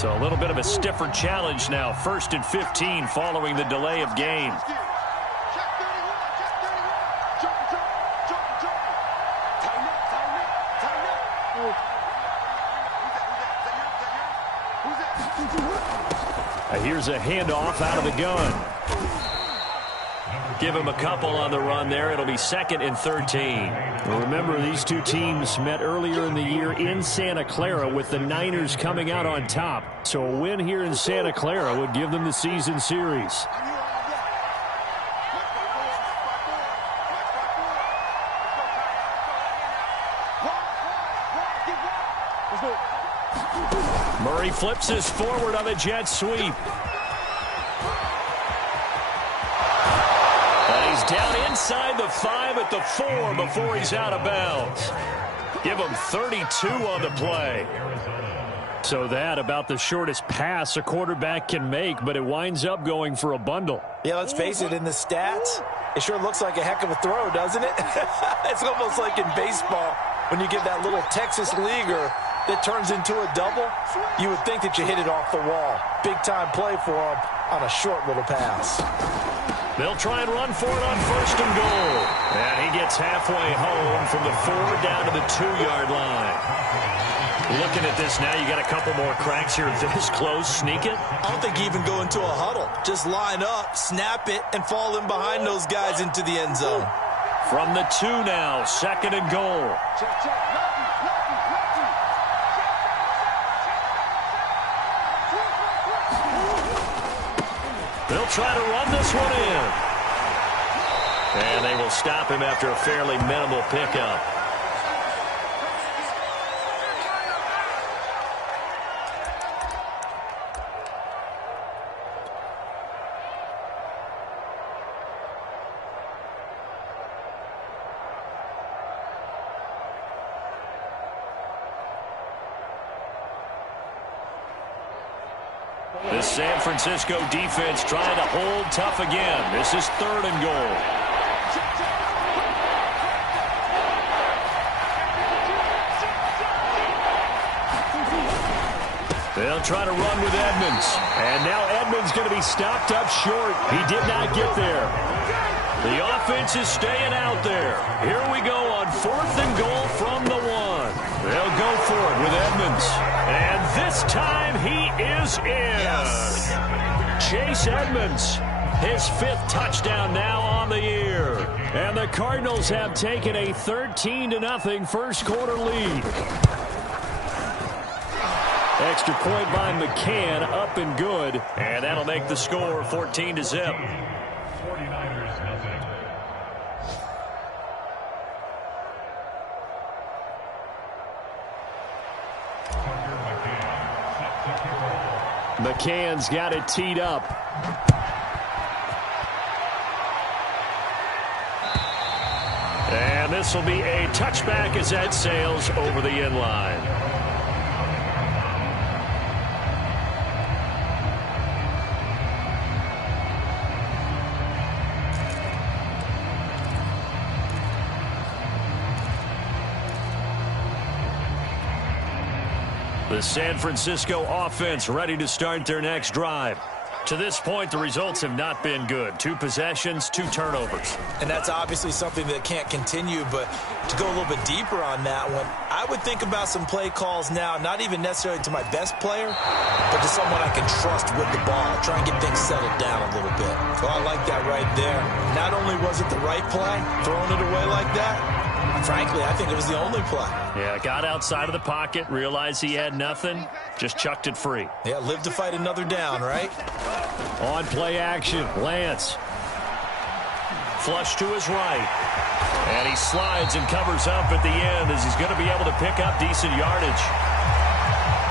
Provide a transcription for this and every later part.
So a little bit of a stiffer challenge now. 1st and 15 following the delay of game. Here's a handoff out of the gun. Give him a couple on the run there. It'll be 2nd and 13. Well, remember, these two teams met earlier in the year in Santa Clara with the Niners coming out on top. So a win here in Santa Clara would give them the season series. Murray flips this forward on a jet sweep. And he's down inside the 5 at the 4 before he's out of bounds. Give him 32 on the play. So that about the shortest pass a quarterback can make, but it winds up going for a bundle. Yeah, let's face it, in the stats, it sure looks like a heck of a throw, doesn't it? It's almost like in baseball when you get that little Texas leaguer that turns into a double. You would think that you hit it off the wall. Big-time play for him on a short little pass. They'll try and run for it on 1st and goal. And he gets halfway home from the 4 down to the 2-yard line. Looking at this now, you got a couple more cracks here this close. Sneak it? I don't think you even go into a huddle. Just line up, snap it, and fall in behind those guys into the end zone. From the 2 now, 2nd and goal. They'll try to run this one in. And they will stop him after a fairly minimal pickup. The San Francisco defense trying to hold tough again. This is 3rd and goal. They'll try to run with Edmonds. And now Edmonds going to be stopped up short. He did not get there. The offense is staying out there. Here we go on 4th and goal from the 1. They'll go for it with Edmonds. And this time he is in. Yes. Chase Edmonds, his 5th touchdown now on the year. And the Cardinals have taken a 13-0 first quarter lead. Extra point by McCann, up and good. And that'll make the score 14-0. McCann's got it teed up. And this will be a touchback as that sails over the end line. The San Francisco offense ready to start their next drive. To this point, the results have not been good. 2 possessions, 2 turnovers. And that's obviously something that can't continue, but to go a little bit deeper on that one, I would think about some play calls now, not even necessarily to my best player, but to someone I can trust with the ball. Try and get things settled down a little bit. So I like that right there. Not only was it the right play, throwing it away like that, frankly, I think it was the only play. Yeah, got outside of the pocket, realized he had nothing, just chucked it free. Yeah, live to fight another down, right? On play action, Lance. Flush to his right. And he slides and covers up at the end as he's going to be able to pick up decent yardage.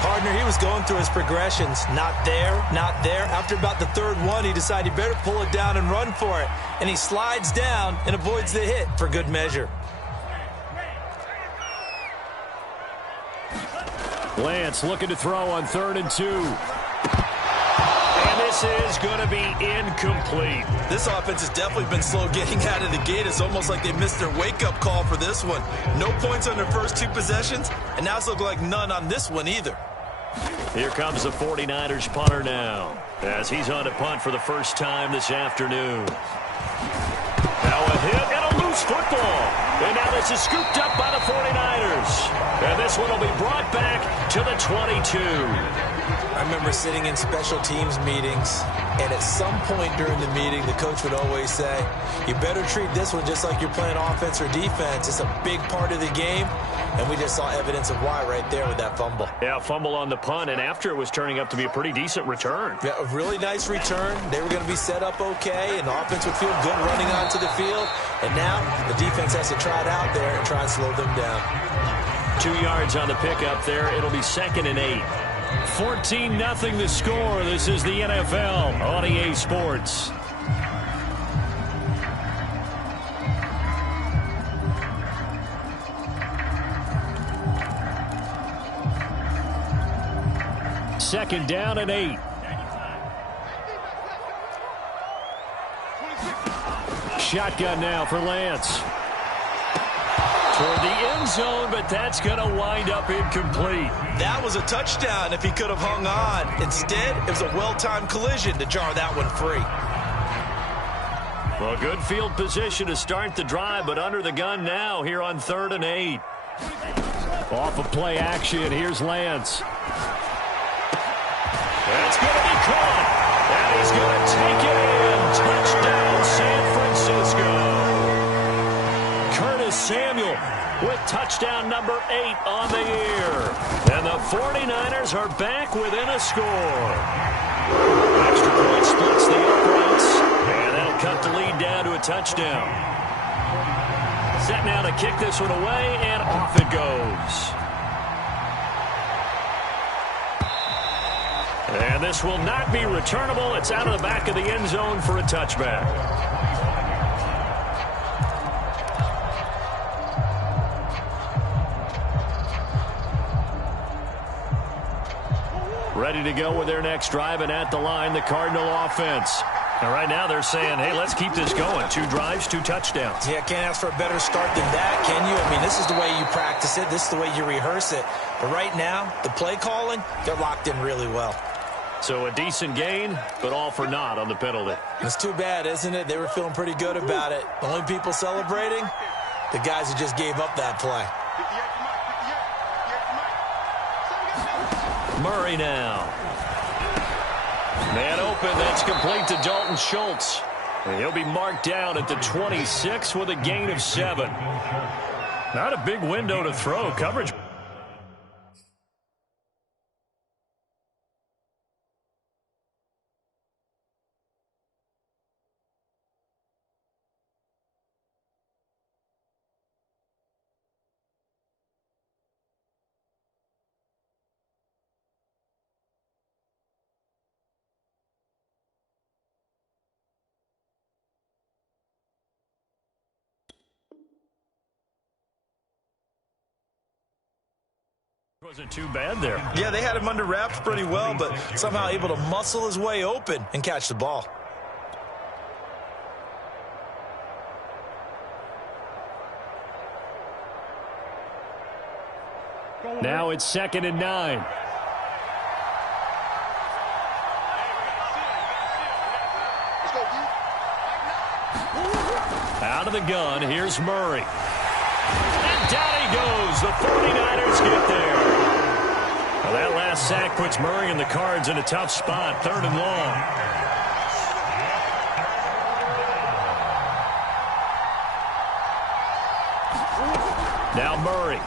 Partner, he was going through his progressions. Not there, not there. After about the 3rd one, he decided he better pull it down and run for it. And he slides down and avoids the hit for good measure. Lance looking to throw on 3rd and 2. And this is going to be incomplete. This offense has definitely been slow getting out of the gate. It's almost like they missed their wake-up call for this one. No points on their first 2 possessions, and now it's looking like none on this one either. Here comes the 49ers punter now, as he's on to punt for the first time this afternoon. Now a hit and a loose football. And now this is scooped up by the 49ers. And this one will be brought back to the 22. I remember sitting in special teams meetings, and at some point during the meeting, the coach would always say, you better treat this one just like you're playing offense or defense. It's a big part of the game, and we just saw evidence of why right there with that fumble. Yeah, fumble on the punt, and after it was turning up to be a pretty decent return. Yeah, a really nice return. They were going to be set up okay, and the offense would feel good running onto the field. And now the defense has to try it out there and try and slow them down. 2 yards on the pickup there. It'll be 2nd and 8. 14-0 the score. This is the NFL on EA Sports. Second down and 8. Shotgun now for Lance. Toward the end zone, but that's going to wind up incomplete. That was a touchdown if he could have hung on. Instead, it was a well-timed collision to jar that one free. Well, good field position to start the drive, but under the gun now here on 3rd and 8. Off of play action, here's Lance. That's going to be caught. And he's going to take it in. Touchdown, San Francisco. Curtis Samuel with touchdown number 8 on the year. And the 49ers are back within a score. Extra point splits the uprights. And that'll cut the lead down to a touchdown. Set now to kick this one away, and off it goes. And this will not be returnable. It's out of the back of the end zone for a touchback. Ready to go with their next drive, and at the line, the Cardinal offense. And right now they're saying, hey, let's keep this going. 2 drives, 2 touchdowns. Yeah, can't ask for a better start than that, can you? I mean, this is the way you practice it. This is the way you rehearse it. But right now, the play calling, they're locked in really well. So a decent gain, but all for naught on the penalty. It's too bad, isn't it? They were feeling pretty good about it. The only people celebrating, the guys who just gave up that play. Murray now. Man open, that's complete to Dalton Schultz. And he'll be marked down at the 26 with a gain of 7. Not a big window to throw. Coverage. Wasn't too bad there. Yeah, they had him under wraps pretty well, but somehow able to muscle his way open and catch the ball. Now it's 2nd and 9. Out of the gun, here's Murray. And down he goes. The 49ers get there. Well, that last sack puts Murray and the Cards in a tough spot. 3rd and long. Now Murray.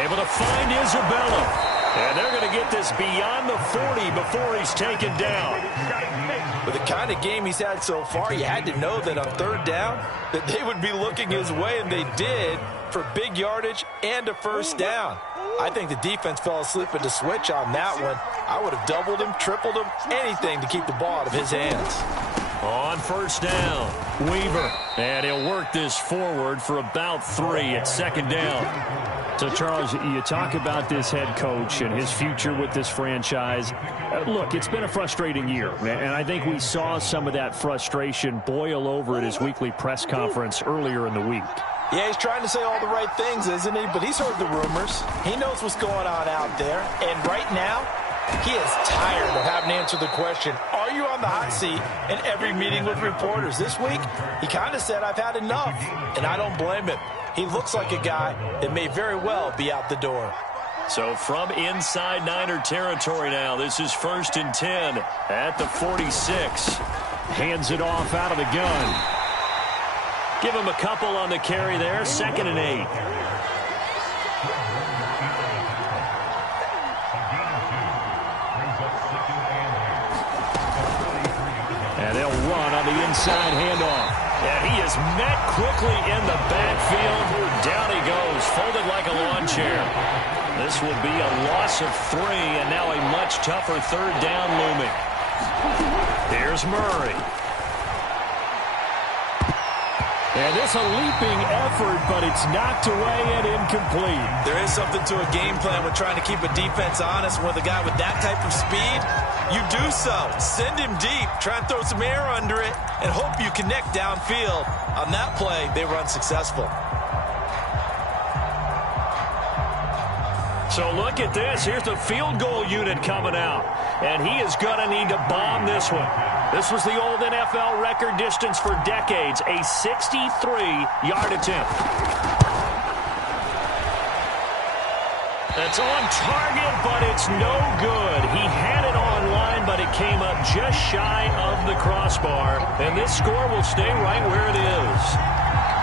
Able to find Isabella. And they're going to get this beyond the 40 before he's taken down. With the kind of game he's had so far, you had to know that on 3rd down that they would be looking his way, and they did, for big yardage and a 1st down. I think the defense fell asleep at the switch on that one. I would have doubled him, tripled him, anything to keep the ball out of his hands. On 1st down, Weaver. And he'll work this forward for about 3 at 2nd down. So, Charles, you talk about this head coach and his future with this franchise. Look, it's been a frustrating year, and I think we saw some of that frustration boil over at his weekly press conference earlier in the week. Yeah, he's trying to say all the right things, isn't he? But he's heard the rumors. He knows what's going on out there. And right now, he is tired of having to answer the question, are you on the hot seat in every meeting with reporters? This week, he kind of said, I've had enough. And I don't blame him. He looks like a guy that may very well be out the door. So from inside Niner territory now, this is 1st and 10 at the 46. Hands it off out of the gun. Give him a couple on the carry there, 2nd and 8. And they'll run on the inside handoff. And he is met quickly in the backfield. Down he goes, folded like a lawn chair. This will be a loss of 3, and now a much tougher 3rd down looming. Here's Murray. And this a leaping effort, but it's knocked away and incomplete. There is something to a game plan with trying to keep a defense honest. With a guy with that type of speed, you do so. Send him deep, try and throw some air under it, and hope you connect downfield. On that play, they were unsuccessful. So look at this. Here's the field goal unit coming out. And he is going to need to bomb this one. This was the old NFL record distance for decades, a 63-yard attempt. That's on target, but it's no good. He had it online, but it came up just shy of the crossbar. And this score will stay right where it is.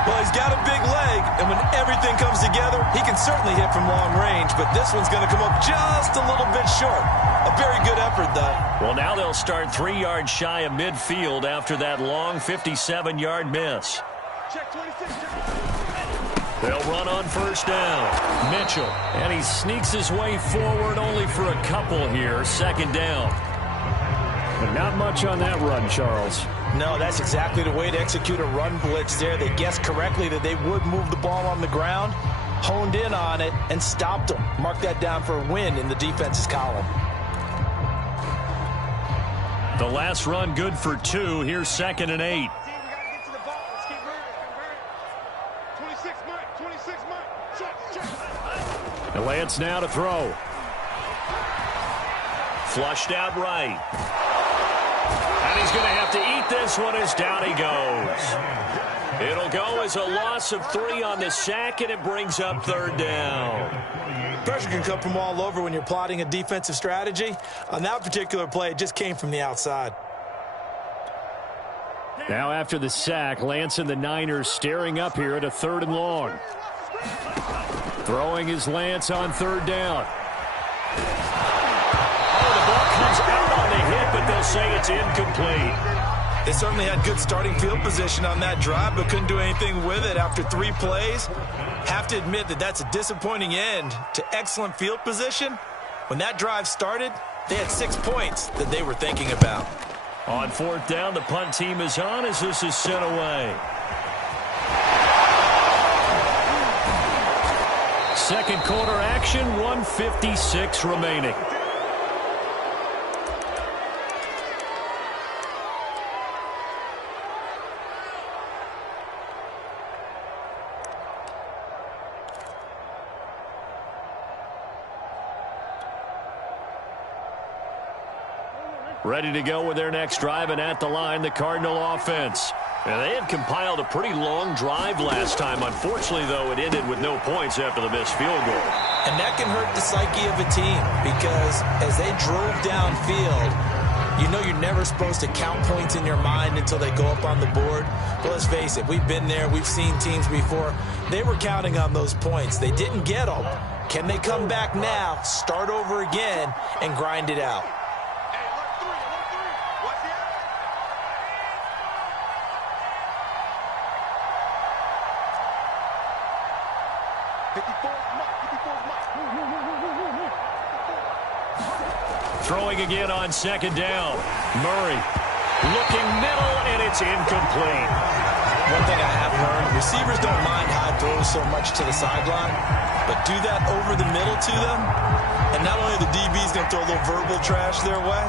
Well, he's got a big leg, and when everything comes together, he can certainly hit from long range, but this one's going to come up just a little bit short. A very good effort, though. Well, now they'll start 3 yards shy of midfield after that long 57-yard miss. Check 26. They'll run on 1st down. Mitchell, and he sneaks his way forward only for a couple here, 2nd down. But not much on that run, Charles. No, that's exactly the way to execute a run blitz there. They guessed correctly that they would move the ball on the ground, honed in on it, and stopped them. Mark that down for a win in the defense's column. The last run good for 2. Here's 2nd and 8. And Lance now to throw. Flushed out right. And he's going to have to eat this one as down he goes. It'll go as a loss of 3 on the sack, and it brings up 3rd down. Pressure can come from all over when you're plotting a defensive strategy. On that particular play, it just came from the outside. Now after the sack, Lance and the Niners staring up here at a 3rd and long. Throwing is Lance on 3rd down. Oh, the ball comes out on the hit, but they'll say it's incomplete. They certainly had good starting field position on that drive, but couldn't do anything with it after 3 plays. Have to admit that that's a disappointing end to excellent field position. When that drive started, they had 6 points that they were thinking about. On 4th down, the punt team is on as this is sent away. Second quarter action, 1:56 remaining. Ready to go with their next drive, and at the line, the Cardinal offense. And they had compiled a pretty long drive last time. Unfortunately, though, it ended with no points after the missed field goal. And that can hurt the psyche of a team because as they drove downfield, you know you're never supposed to count points in your mind until they go up on the board. But let's face it, we've been there. We've seen teams before. They were counting on those points. They didn't get them. Can they come back now, start over again, and grind it out? Throwing again on 2nd down. Murray looking middle, and it's incomplete. One thing I have learned, receivers don't mind high throws so much to the sideline, but do that over the middle to them, and not only the DB's going to throw a little verbal trash their way,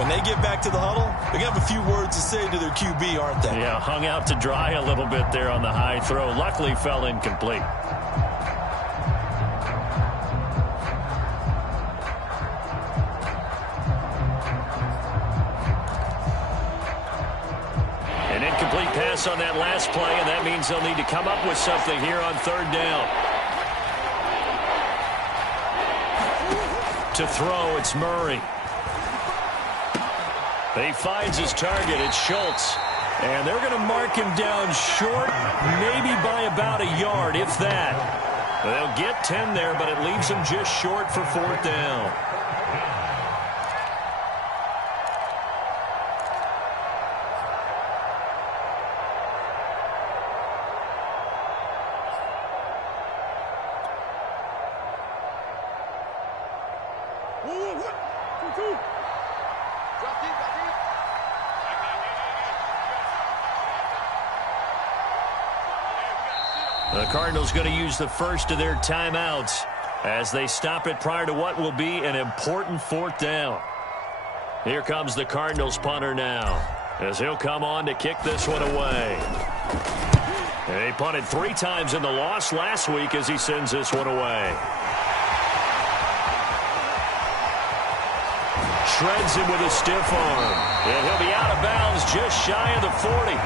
When they get back to the huddle, they're going to have a few words to say to their QB, aren't they? Yeah, hung out to dry a little bit there on the high throw. Luckily fell incomplete. An incomplete pass on that last play, and that means they'll need to come up with something here on third down. To throw, it's Murray. He finds his target. It's Schultz. And they're going to mark him down short, maybe by about a yard, if that. They'll get 10 there, but it leaves them just short for fourth down. The Cardinals going to use the first of their timeouts as they stop it prior to what will be an important fourth down. Here comes the Cardinals punter now as he'll come on to kick this one away. He punted 3 times in the loss last week as he sends this one away. Shreds him with a stiff arm. And he'll be out of bounds just shy of the 40.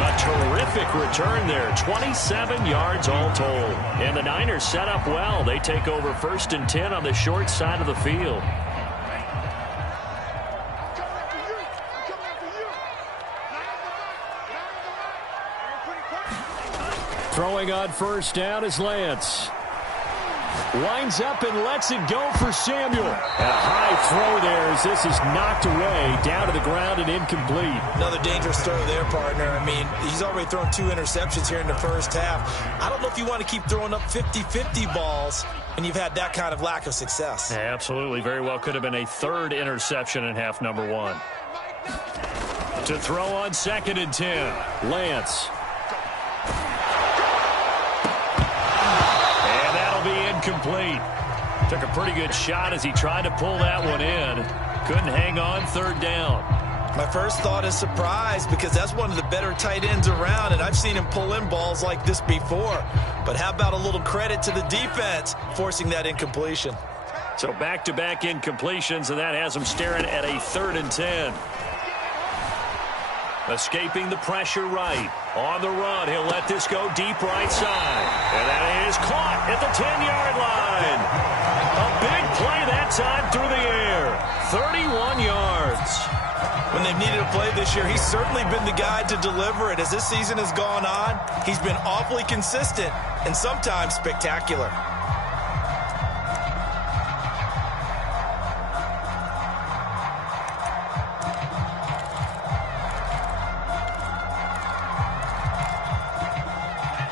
A terrific return there. 27 yards all told. And the Niners set up well. They take over 1st and 10 on the short side of the field. Throwing on first down is Lance. Winds up and lets it go for Samuel. And a high throw there as this is knocked away, down to the ground and incomplete. Another dangerous throw there, partner. I mean, he's already thrown 2 interceptions here in the first half. I don't know if you want to keep throwing up 50-50 balls when you've had that kind of lack of success. Yeah, absolutely. Very well could have been a 3rd interception in half number 1. To throw on 2nd and 10, Lance. Complete. Took a pretty good shot as he tried to pull that one in. Couldn't hang on 3rd down. My first thought is surprise because that's one of the better tight ends around, and I've seen him pull in balls like this before. But how about a little credit to the defense forcing that incompletion? So back-to-back incompletions, and that has him staring at a 3rd and 10. Escaping the pressure right. On the run, he'll let this go deep right side. And that is caught at the 10-yard line. A big play that time through the air. 31 yards. When they've needed a play this year, he's certainly been the guy to deliver it. As this season has gone on, he's been awfully consistent and sometimes spectacular.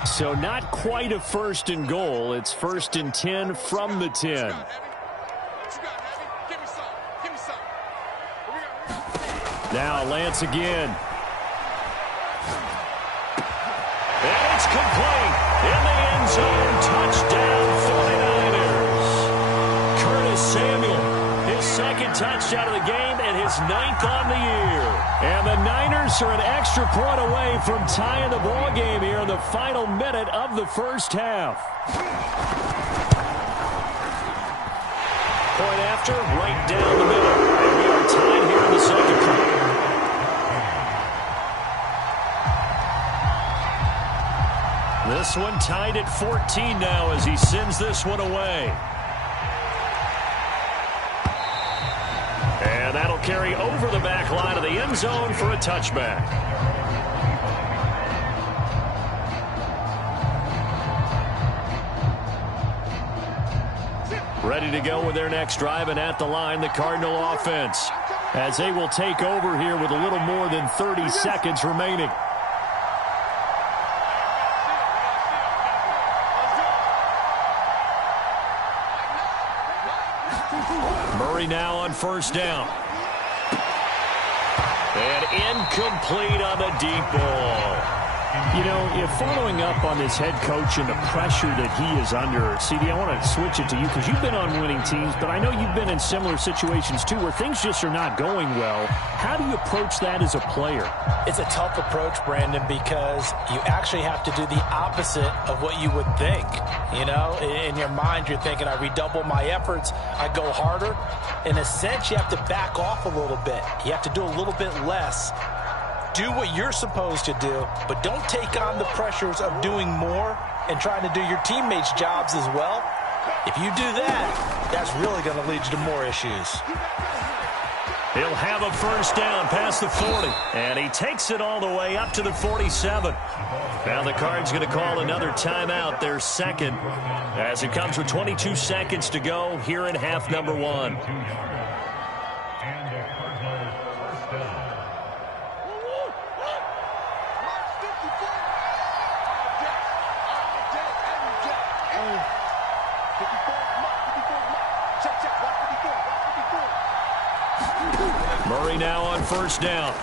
So not quite a 1st and goal. It's 1st and 10 from the 10. Now Lance again. And it's complete. In the end zone. Touchdown 49ers. Curtis Samuel. His 2nd touchdown of the game and his 9th on the year. And the Niners are an extra point away from tying the ball game here in the final minute of the first half. Point after, right down the middle. And we are tied here in the 2nd quarter. This one tied at 14 now as he sends this one away. And that'll carry over the back line of the end zone for a touchback. Ready to go with their next drive, and at the line, the Cardinal offense, as they will take over here with a little more than 30 seconds remaining. Murray now on first down. And incomplete on the deep ball. You know, if following up on this head coach and the pressure that he is under, CD, I want to switch it to you because you've been on winning teams, but I know you've been in similar situations too where things just are not going well. How do you approach that as a player? It's a tough approach, Brandon, because you actually have to do the opposite of what you would think. You know, in your mind, you're thinking, I redouble my efforts, I go harder. In a sense, you have to back off a little bit. You have to do a little bit less. Do what you're supposed to do, but don't take on the pressures of doing more and trying to do your teammates' jobs as well. If you do that, that's really going to lead you to more issues. He'll have a first down past the 40, and he takes it all the way up to the 47. Now the Cards going to call another timeout, their second, as it comes with 22 seconds to go here in half number one. Murray now on first down.